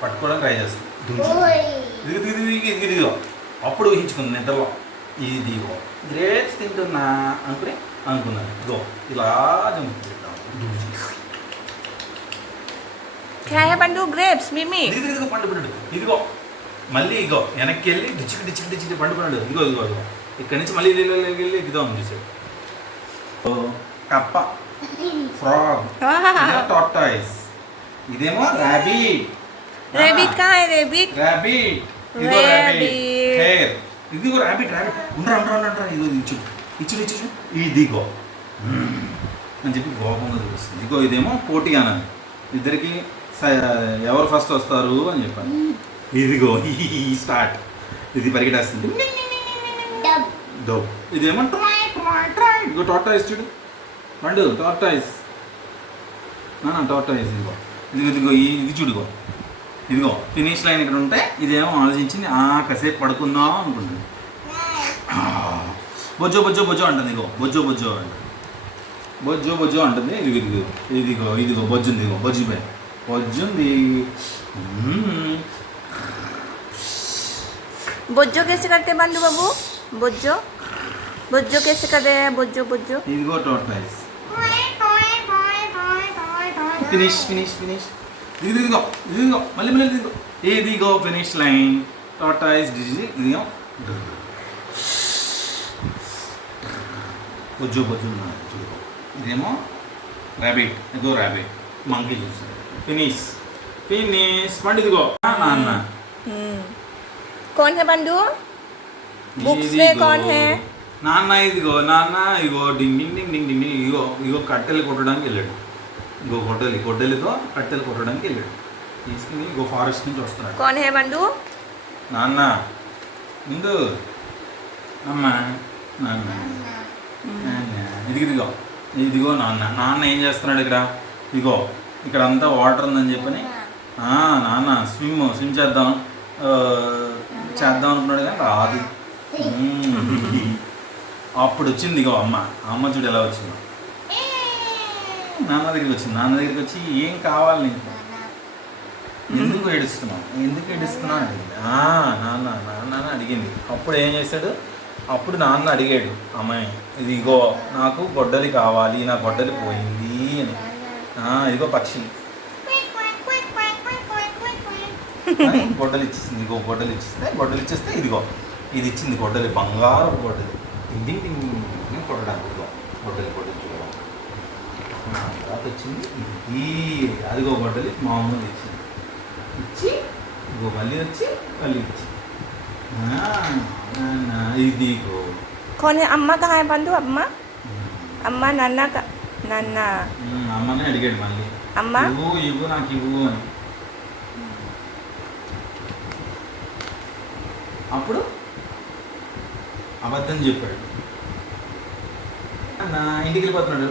పట్టుకోవడానికి ట్రై చేస్తుంది. ఇదిగో అప్పుడు ఊహించుకుంది నిద్రలో ఇదిగో గ్రేప్స్ తింటున్నా అనుకున్నాను. ఇదిగో ఇలా ఇదిగో పండుకున్నాడు. ఇదిగో మళ్ళీ ఇగో వెనక్కి వెళ్ళి డిచ్చికి పండుకున్నాడు. ఇదిగో ఇక్కడి నుంచి మళ్ళీ వెళ్ళి ఇదిగో చూసాడు. కప్ప, ఫ్రాగ్, టార్టాయిస్, ఇదేమో ర్యాబిట్. ఇదిగో ర్యాబిట్ ఉండరా ఇదిగో ఇచ్చు ఇదిగో అని చెప్పి కోపంగా చూపిస్తుంది. ఇదిగో ఇదేమో పోటీ అన్నది, ఇద్దరికి ఎవరు ఫస్ట్ వస్తారు అని చెప్పాను. ఇదిగో స్టార్ట్, ఇది పరిగెట్టేస్తుంది. ఇదేమో ఇదిగో టార్టాయిస్ చూడు పండు, టార్టాయిస్ ఇదిగో ఇది చూడుగో. ఇదిగో ఫినిష్ లైన్ ఇక్కడ ఉంటే ఇదేమో ఆలోచించింది, కాసేపు పడుకుందాం అనుకుంటుంది. బొజ్జో అంటుంది. ఇదిగో బొజ్జో అంటుంది. ఇదిగో బొజ్జుంది. బొజ్జో कैसे करते बंधु बाबू? बొజ్జో कैसे करते हैं? బొజ్జో ఇదిగో టార్టాయిస్. ఫినిష్ ఇదిగో మళ్ళీ ఇదిగో ఫినిష్ లైన్ టార్టాయిస్. ఇదిగో బొజ్జో చూడుకో. ఇదేమో ర్యాబిట్. ఇదిగో ర్యాబిట్. మంకీ చూసాడు. ఫినిష్ పండు. ఇదిగో నాన్న. कौन है बंधु? बुक्स में कौन है? ఇదిగో డింగ్ ఇగో కట్టెలు కొట్టడానికి వెళ్ళాడు. ఇగో గొడ్డలితో కట్టెలు కొట్టడానికి వెళ్ళాడు. తీసుకుని ఇగో ఫారెస్ట్ నుంచి వస్తున్నాడు. कौन है बंधु? నాన్న ముందు అమ్మ నాన్న. ఇదిగో నాన్న ఏం చేస్తున్నాడు ఇక్కడ? ఇగో ఇక్కడ అంతా వాటర్ ఉందని చెప్పని నాన్న స్విమ్ చేద్దాం అనుకున్నాడు కానీ రాదు. అప్పుడు వచ్చింది ఇగో అమ్మ చూడు ఎలా వచ్చిందో. నాన్న దగ్గరికి వచ్చి ఏం కావాలి నీకు, ఎందుకు ఏడుస్తున్నావు అడిగింది. నాన్న అడిగింది. అప్పుడు ఏం చేశాడు? అప్పుడు నాన్న అడిగాడు అమ్మాయి, ఇదిగో నాకు గొడ్డలి కావాలి, నా గొడ్డలి పోయింది అని. ఇదిగో పక్షి గొడ్డలి ఇచ్చేసింది. గొడ్డలి ఇచ్చేస్తే ఇదిగో ఇది ఇచ్చింది గొడ్డలి, బంగారు గొడ్డలి. టింగ్ కొట్టడానికి గొడ్డలి చూడడం. తర్వాత వచ్చింది అదిగో గొడ్డలి మామూలు ఇచ్చి ఇదిగో మళ్ళీ ఇచ్చి ఇదిగో. कौन है? अम्मा कहाँ है बंधु? अम्मा नाना అమ్మనే అడిగాడు మళ్ళీ, अम्मा ఇవ్వు నాకు ఇవ్వు అని. అప్పుడు అబద్ధం చెప్పాడు. ఇంటికి వెళ్ళిపోతున్నాడు.